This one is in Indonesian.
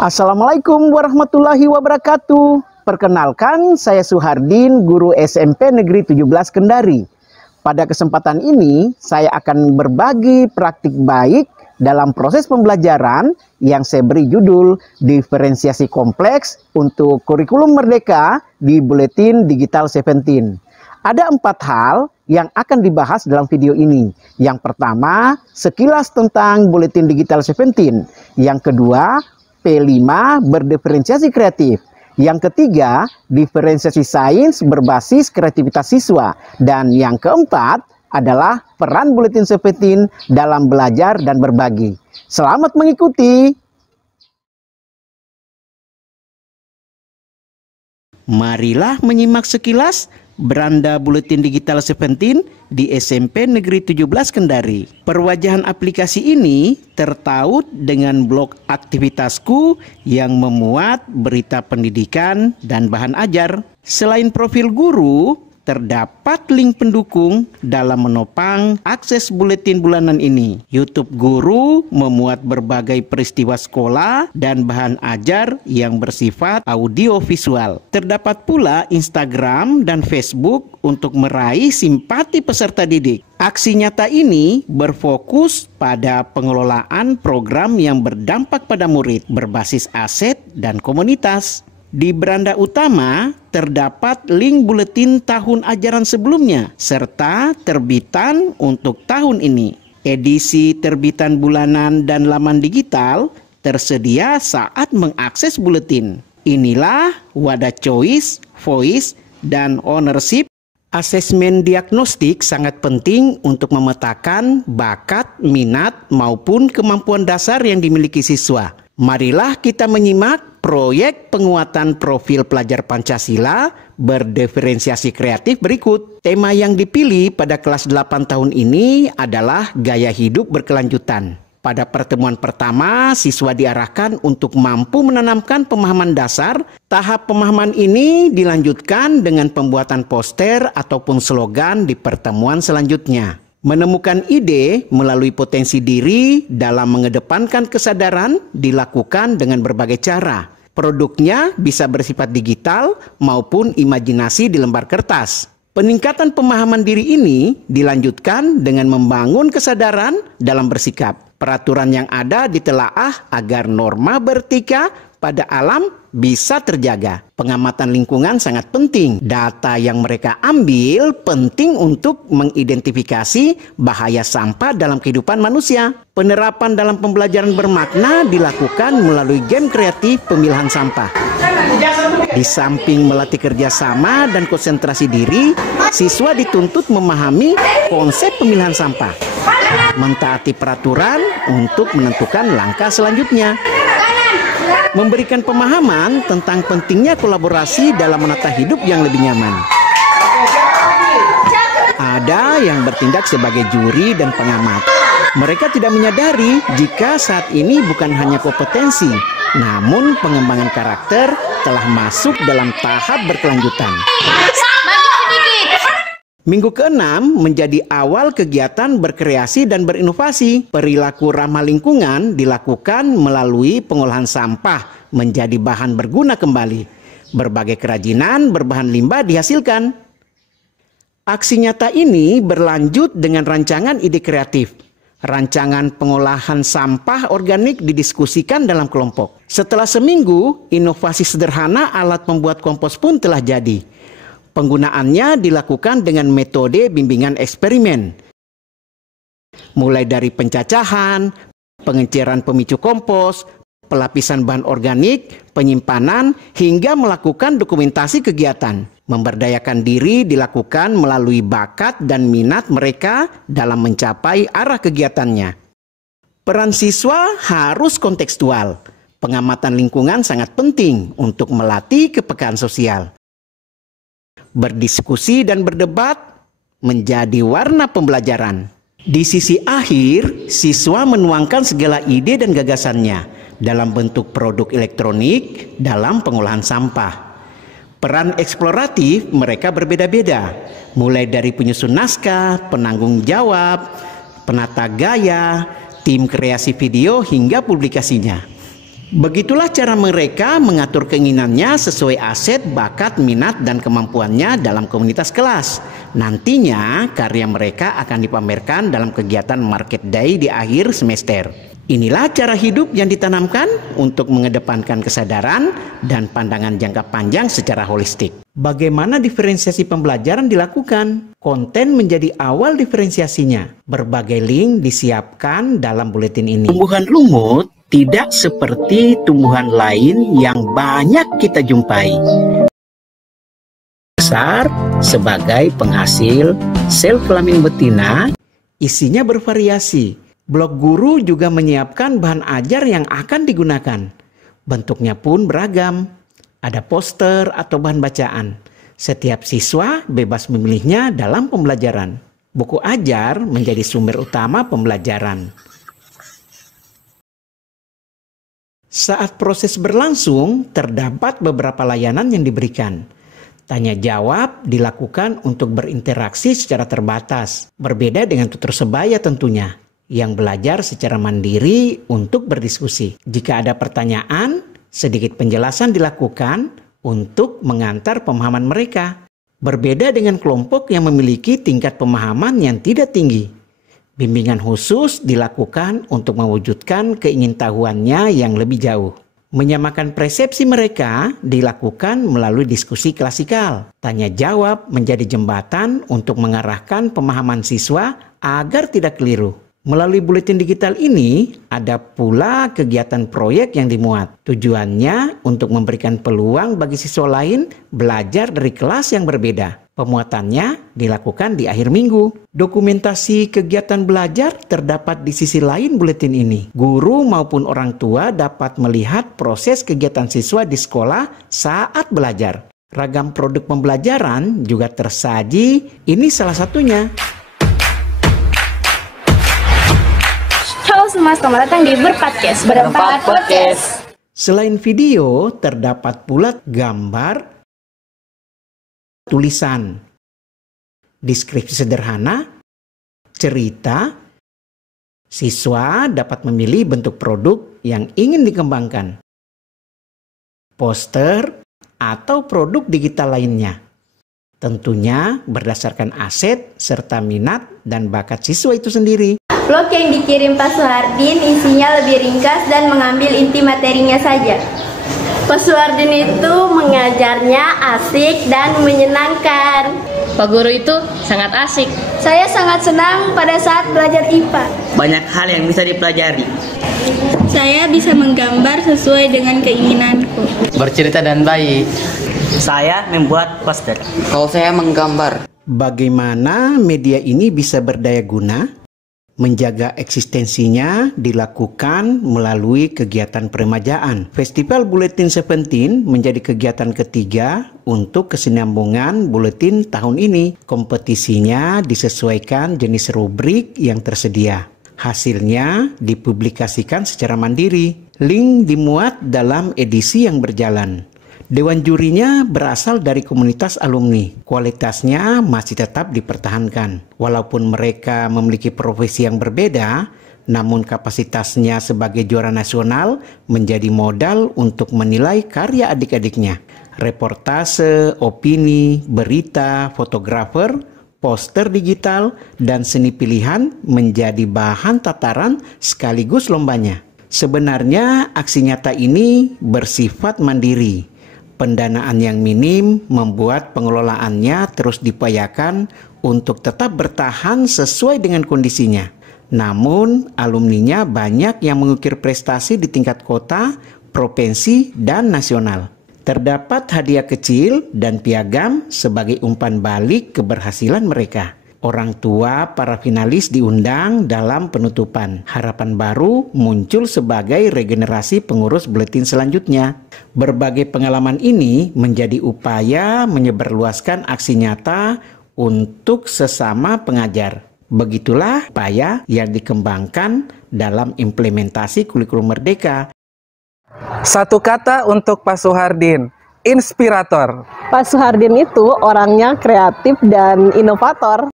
Assalamualaikum warahmatullahi wabarakatuh. Perkenalkan, saya Suhardin, guru SMP Negeri 17 Kendari. Pada kesempatan ini, saya akan berbagi praktik baik dalam proses pembelajaran yang saya beri judul Diferensiasi Kompleks untuk Kurikulum Merdeka di Buletin Digital 17. Ada 4 hal yang akan dibahas dalam video ini. Yang pertama, sekilas tentang Buletin Digital 17. Yang kedua, P5 berdiferensiasi kreatif. Yang ketiga, diferensiasi sains berbasis kreativitas siswa. Dan yang keempat adalah peran Buletin 17 dalam belajar dan berbagi. Selamat mengikuti. Marilah menyimak sekilas beranda Buletin Digital 17 di SMP Negeri 17 Kendari. Perwajahan aplikasi ini tertaut dengan blog aktivitasku yang memuat berita pendidikan dan bahan ajar. Selain profil guru, terdapat link pendukung dalam menopang akses buletin bulanan ini. YouTube Guru memuat berbagai peristiwa sekolah dan bahan ajar yang bersifat audio-visual. Terdapat pula Instagram dan Facebook untuk meraih simpati peserta didik. Aksi nyata ini berfokus pada pengelolaan program yang berdampak pada murid, berbasis aset dan komunitas. Di beranda utama terdapat link buletin tahun ajaran sebelumnya serta terbitan untuk tahun ini. Edisi terbitan bulanan dan laman digital tersedia saat mengakses buletin. Inilah wadah choice, voice, dan ownership. Asesmen diagnostik sangat penting untuk memetakan bakat, minat, maupun kemampuan dasar yang dimiliki siswa. Marilah kita menyimak proyek penguatan profil pelajar Pancasila berdiferensiasi kreatif berikut. Tema yang dipilih pada kelas 8 tahun ini adalah gaya hidup berkelanjutan. Pada pertemuan pertama, siswa diarahkan untuk mampu menanamkan pemahaman dasar. Tahap pemahaman ini dilanjutkan dengan pembuatan poster ataupun slogan di pertemuan selanjutnya. Menemukan ide melalui potensi diri dalam mengedepankan kesadaran dilakukan dengan berbagai cara. Produknya bisa bersifat digital maupun imajinasi di lembar kertas. Peningkatan pemahaman diri ini dilanjutkan dengan membangun kesadaran dalam bersikap. Peraturan yang ada ditelaah agar norma beretika pada alam bisa terjaga. Pengamatan lingkungan sangat penting. Data yang mereka ambil penting untuk mengidentifikasi bahaya sampah dalam kehidupan manusia. Penerapan dalam pembelajaran bermakna dilakukan melalui game kreatif pemilahan sampah. Di samping melatih kerjasama dan konsentrasi diri, siswa dituntut memahami konsep pemilahan sampah, mentaati peraturan untuk menentukan langkah selanjutnya. Memberikan pemahaman tentang pentingnya kolaborasi dalam menata hidup yang lebih nyaman. Ada yang bertindak sebagai juri dan pengamat. Mereka tidak menyadari jika saat ini bukan hanya kompetensi, namun pengembangan karakter telah masuk dalam tahap berkelanjutan. Minggu ke-6 menjadi awal kegiatan berkreasi dan berinovasi. Perilaku ramah lingkungan dilakukan melalui pengolahan sampah menjadi bahan berguna kembali. Berbagai kerajinan berbahan limbah dihasilkan. Aksi nyata ini berlanjut dengan rancangan ide kreatif. Rancangan pengolahan sampah organik didiskusikan dalam kelompok. Setelah seminggu, inovasi sederhana alat pembuat kompos pun telah jadi. Penggunaannya dilakukan dengan metode bimbingan eksperimen. Mulai dari pencacahan, pengenceran pemicu kompos, pelapisan bahan organik, penyimpanan, hingga melakukan dokumentasi kegiatan. Memberdayakan diri dilakukan melalui bakat dan minat mereka dalam mencapai arah kegiatannya. Peran siswa harus kontekstual. Pengamatan lingkungan sangat penting untuk melatih kepekaan sosial. Berdiskusi dan berdebat menjadi warna pembelajaran. Di sisi akhir, siswa menuangkan segala ide dan gagasannya dalam bentuk produk elektronik dalam pengolahan sampah. Peran eksploratif mereka berbeda-beda, mulai dari penyusun naskah, penanggung jawab, penata gaya, tim kreasi video hingga publikasinya. Begitulah cara mereka mengatur keinginannya sesuai aset, bakat, minat, dan kemampuannya dalam komunitas kelas. Nantinya karya mereka akan dipamerkan dalam kegiatan Market Day di akhir semester. Inilah cara hidup yang ditanamkan untuk mengedepankan kesadaran dan pandangan jangka panjang secara holistik. Bagaimana diferensiasi pembelajaran dilakukan? Konten menjadi awal diferensiasinya. Berbagai link disiapkan dalam buletin ini. Tumbuhan lumut tidak seperti tumbuhan lain yang banyak kita jumpai. Besar sebagai penghasil sel kelamin betina, isinya bervariasi. Blog guru juga menyiapkan bahan ajar yang akan digunakan. Bentuknya pun beragam. Ada poster atau bahan bacaan. Setiap siswa bebas memilihnya dalam pembelajaran. Buku ajar menjadi sumber utama pembelajaran. Saat proses berlangsung, terdapat beberapa layanan yang diberikan. Tanya jawab dilakukan untuk berinteraksi secara terbatas. Berbeda dengan tutor sebaya tentunya, yang belajar secara mandiri untuk berdiskusi. Jika ada pertanyaan, sedikit penjelasan dilakukan untuk mengantar pemahaman mereka. Berbeda dengan kelompok yang memiliki tingkat pemahaman yang tidak tinggi. Bimbingan khusus dilakukan untuk mewujudkan keingintahuannya yang lebih jauh. Menyamakan persepsi mereka dilakukan melalui diskusi klasikal. Tanya jawab menjadi jembatan untuk mengarahkan pemahaman siswa agar tidak keliru. Melalui buletin digital ini, ada pula kegiatan proyek yang dimuat. Tujuannya untuk memberikan peluang bagi siswa lain belajar dari kelas yang berbeda. Pemuatannya dilakukan di akhir minggu. Dokumentasi kegiatan belajar terdapat di sisi lain buletin ini. Guru maupun orang tua dapat melihat proses kegiatan siswa di sekolah saat belajar. Ragam produk pembelajaran juga tersaji, ini salah satunya. Halo semua, selamat datang di Berpodcast. Berempat Podcast. Selain video, terdapat pula gambar, tulisan, deskripsi sederhana, cerita. Siswa dapat memilih bentuk produk yang ingin dikembangkan, poster, atau produk digital lainnya. Tentunya berdasarkan aset serta minat dan bakat siswa itu sendiri. Blog yang dikirim Pak Suhardin isinya lebih ringkas dan mengambil inti materinya saja. Pak Suhardin itu mengajarnya asik dan menyenangkan. Pak Guru itu sangat asik. Saya sangat senang pada saat belajar IPA. Banyak hal yang bisa dipelajari. Saya bisa menggambar sesuai dengan keinginanku. Bercerita dan baik. Saya membuat poster. Kalau saya menggambar. Bagaimana media ini bisa berdaya guna? Menjaga eksistensinya dilakukan melalui kegiatan peremajaan. Festival Buletin 17 menjadi kegiatan ketiga untuk kesinambungan buletin tahun ini. Kompetisinya disesuaikan jenis rubrik yang tersedia. Hasilnya dipublikasikan secara mandiri. Link dimuat dalam edisi yang berjalan. Dewan jurinya berasal dari komunitas alumni. Kualitasnya masih tetap dipertahankan. Walaupun mereka memiliki profesi yang berbeda, namun kapasitasnya sebagai juara nasional menjadi modal untuk menilai karya adik-adiknya. Reportase, opini, berita, fotografer, poster digital, dan seni pilihan menjadi bahan tataran sekaligus lombanya. Sebenarnya aksi nyata ini bersifat mandiri. Pendanaan yang minim membuat pengelolaannya terus diupayakan untuk tetap bertahan sesuai dengan kondisinya. Namun, alumninya banyak yang mengukir prestasi di tingkat kota, provinsi, dan nasional. Terdapat hadiah kecil dan piagam sebagai umpan balik keberhasilan mereka. Orang tua para finalis diundang dalam penutupan. Harapan baru muncul sebagai regenerasi pengurus buletin selanjutnya. Berbagai pengalaman ini menjadi upaya menyebarluaskan aksi nyata untuk sesama pengajar. Begitulah upaya yang dikembangkan dalam implementasi kurikulum merdeka. Satu kata untuk Pak Suhardin, inspirator. Pak Suhardin itu orangnya kreatif dan inovator.